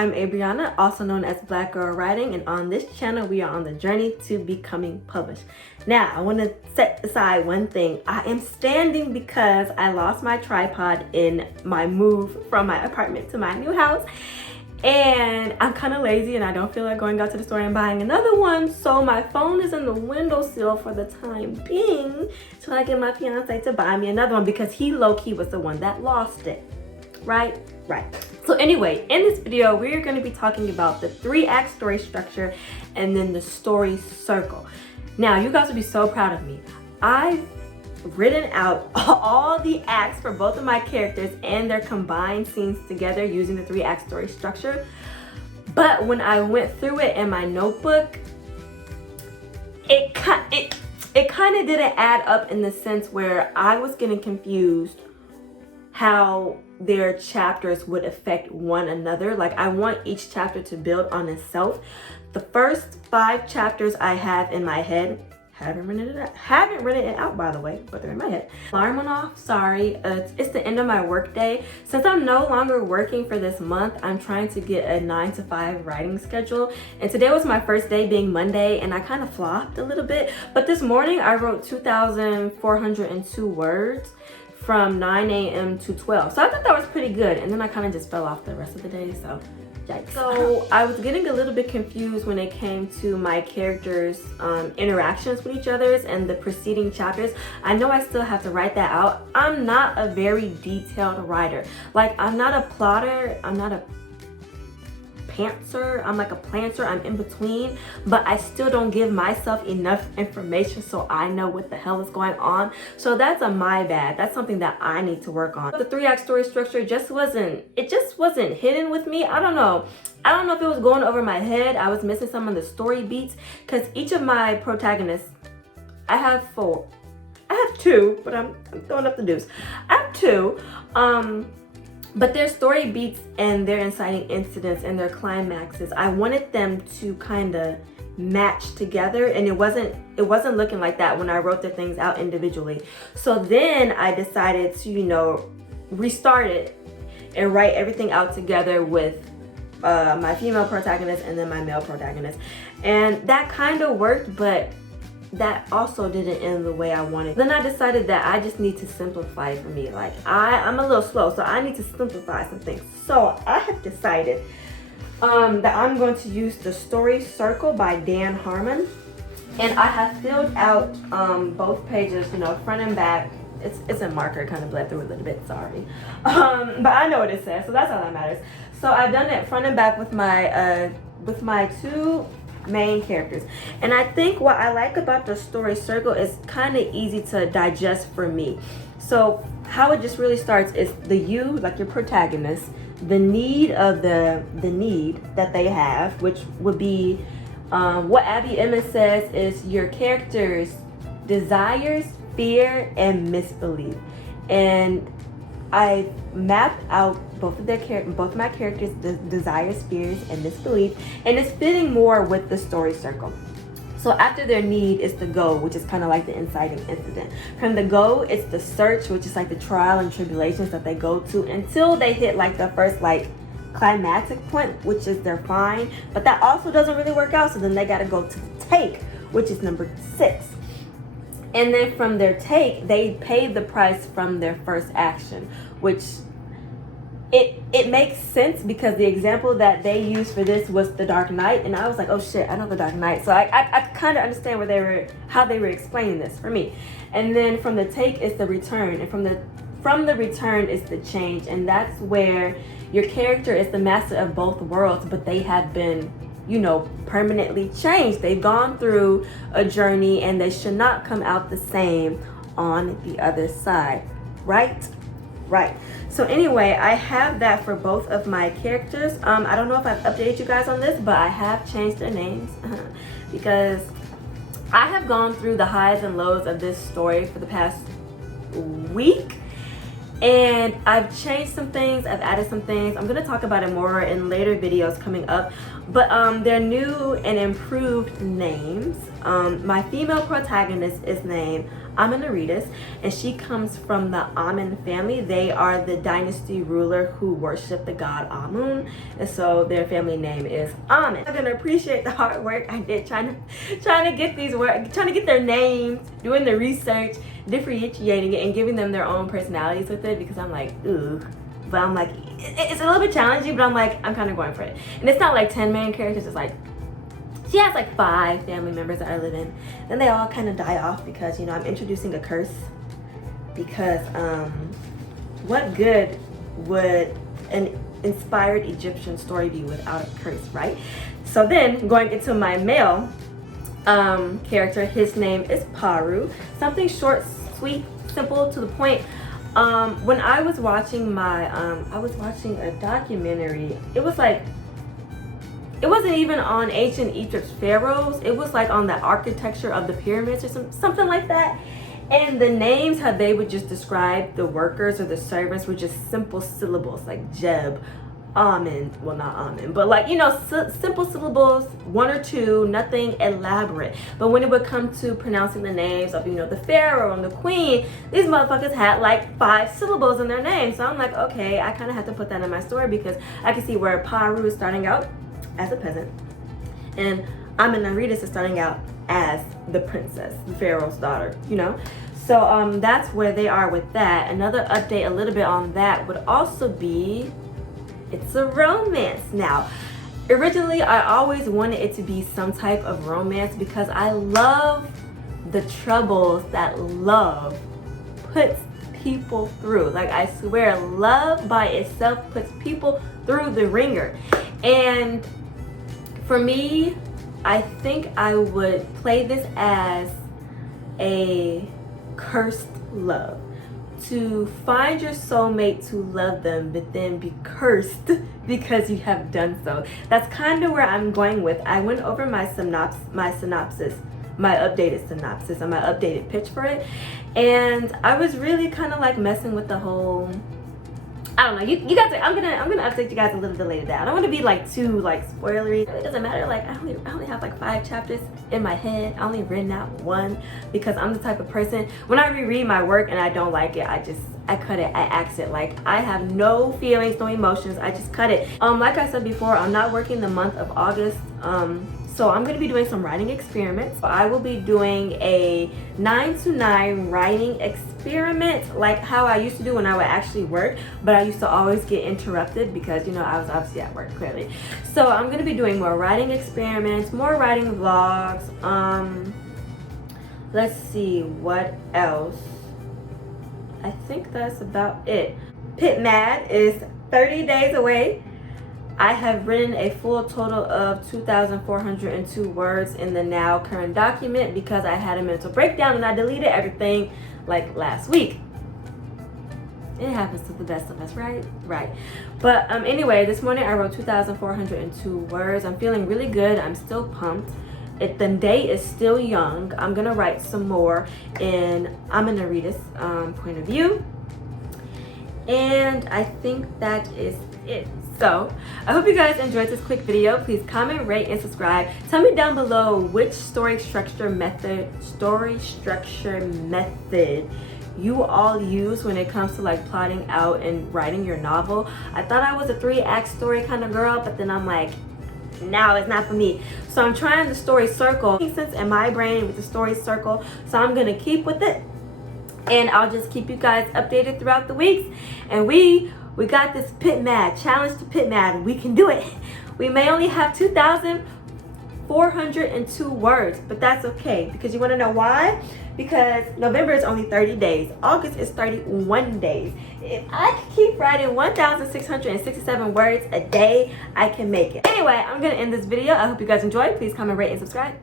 I'm Abriana, also known as Black Girl Writing, and on this channel we are on the journey to becoming published. Now, I want to set aside one thing. I am standing because I lost my tripod in my move from my apartment to my new house, and I'm kind of lazy and I don't feel like going out to the store and buying another one, so my phone is in the windowsill for the time being till I get my fiance to buy me another one, because he low-key was the one that lost it. Right. So anyway, in this video we're going to be talking about the 3-act story structure and then the story circle. Now, you guys will be so proud of me. I've written out all the acts for both of my characters and their combined scenes together using the 3-act story structure. But when I went through it in my notebook, it kind of didn't add up, in the sense where I was getting confused how their chapters would affect one another. Like, I want each chapter to build on itself. The first 5 chapters I have in my head. Haven't written it out, by the way, but they're in my head. Alarm went off, sorry. It's the end of my work day. Since I'm no longer working for this month, I'm trying to get a 9 to 5 writing schedule. And today was my first day, being Monday, and I kind of flopped a little bit. But this morning I wrote 2,402 words from 9 a.m. to 12. So I thought that was pretty good. And then I kind of just fell off the rest of the day, so yikes. So I was getting a little bit confused when it came to my characters' interactions with each other and the preceding chapters. I know I still have to write that out. I'm not a very detailed writer. Like, I'm not a plotter, I'm not a pantser, I'm like a planter, I'm in between, but I still don't give myself enough information so I know what the hell is going on. So that's my bad. That's something that I need to work on. The 3-act story structure just wasn't hidden with me. I don't know if it was going over my head. I was missing some of the story beats, because each of my protagonists, I have 2, but I'm throwing up the deuce. I have 2. But their story beats and their inciting incidents and their climaxes, I wanted them to kind of match together, and it wasn't looking like that when I wrote the things out individually. So then I decided to, restart it and write everything out together with my female protagonist and then my male protagonist. And that kind of worked, but that also didn't end the way I wanted. Then I decided that I just need to simplify for me. Like, I'm a little slow, so I need to simplify some things. So I have decided that I'm going to use the story circle by Dan Harmon. And I have filled out both pages, front and back. It's a marker, kind of bled through a little bit, sorry. But I know what it says, so that's all that matters. So I've done it front and back with my 2 main characters. And I think what I like about the story circle is kind of easy to digest for me. So how it just really starts is you, like your protagonist, the need of the need that they have, which would be what Abby Emmons says is your character's desires, fear, and misbelief. And I mapped out both of my characters' desires, fears, and misbelief, and it's fitting more with the story circle. So after their need is the go, which is kind of like the inciting incident. From the go, it's the search, which is like the trial and tribulations that they go to until they hit like the first climactic point, which is their find. But that also doesn't really work out, so then they got to go to the take, which is number 6. And then from their take, they paid the price from their first action, which it makes sense, because the example that they used for this was The Dark Knight, and I was like, oh shit, I know The Dark Knight. So I kind of understand how they were explaining this for me. And then from the take is the return, and from the return is the change, and that's where your character is the master of both worlds, but they have been permanently changed. They've gone through a journey and they should not come out the same on the other side. Right. So anyway, I have that for both of my characters. I don't know if I've updated you guys on this, but I have changed their names because I have gone through the highs and lows of this story for the past week. And I've changed some things, I've added some things. I'm gonna talk about it more in later videos coming up. But they're new and improved names. My female protagonist is named Amenoritis, and she comes from the Amun family. They are the dynasty ruler who worship the god Amun, and so their family name is Amun. I'm gonna appreciate the hard work I did trying to get these words, trying to get their names, doing the research, differentiating it, and giving them their own personalities with it, because I'm like, ooh. But I'm like, it's a little bit challenging, but I'm like, I'm kind of going for it. And it's not like 10 main characters, it's like, she has like 5 family members that are living. Then they all kind of die off because, you know, I'm introducing a curse. Because what good would an inspired Egyptian story be without a curse, right? So then going into my male character, his name is Paru. Something short, sweet, simple, to the point. When I was watching I was watching a documentary. It was like, it wasn't even on ancient Egypt's pharaohs. It was like on the architecture of the pyramids or something like that. And the names, how they would just describe the workers or the servants, were just simple syllables like Jeb, Amen, well not Amen, but like, you know, simple syllables, 1 or 2, nothing elaborate. But when it would come to pronouncing the names of, you know, the pharaoh and the queen, these motherfuckers had like 5 syllables in their name. So I'm like, okay, I kind of have to put that in my story, because I can see where Paru is starting out as a peasant and Amenoritis is starting out as the princess, the pharaoh's daughter, you know. So that's where they are with that. Another update a little bit on that would also be, it's a romance. Now, originally I always wanted it to be some type of romance, because I love the troubles that love puts people through. Like, I swear, love by itself puts people through the ringer. And for me, I think I would play this as a cursed love. To find your soulmate, to love them, but then be cursed because you have done so. That's kind of where I'm going with. I went over my synopsis, my updated synopsis, and my updated pitch for it, and I was really kind of like messing with the whole, I don't know, you guys, I'm gonna update you guys a little bit later. That I don't want to be like too like spoilery. It doesn't matter. Like, I only have like 5 chapters in my head. I only written out 1, because I'm the type of person, when I reread my work and I don't like it, I cut it, I axe it. Like, I have no feelings, no emotions, I just cut it. Like I said before, I'm not working the month of August, so I'm going to be doing some writing experiments. I will be doing a 9 to 9 writing experiment, like how I used to do when I would actually work, but I used to always get interrupted because, you know, I was obviously at work, clearly. So I'm going to be doing more writing experiments, more writing vlogs. Let's see what else. I think that's about it. Pit Mad is 30 days away. I have written a full total of 2,402 words in the now current document, because I had a mental breakdown and I deleted everything like last week. It happens to the best of us, right? Right. But anyway, this morning I wrote 2,402 words. I'm feeling really good. I'm still pumped. The day is still young. I'm gonna write some more in Amenoritis' point of view. And I think that is it. So I hope you guys enjoyed this quick video. Please comment, rate, and subscribe. Tell me down below which story structure method you all use when it comes to like plotting out and writing your novel. I thought I was a 3-act story kind of girl, but then I'm like, no, it's not for me. So I'm trying the story circle. It makes sense in my brain with the story circle, so I'm gonna keep with it, and I'll just keep you guys updated throughout the weeks. And we got this Pit Mad challenge to Pit Mad. We can do it. We may only have 2,402 words, but that's okay, because you want to know why? Because November is only 30 days. August is 31 days. If I can keep writing 1,667 words a day, I can make it. Anyway, I'm gonna end this video. I hope you guys enjoyed. Please comment, rate, and subscribe.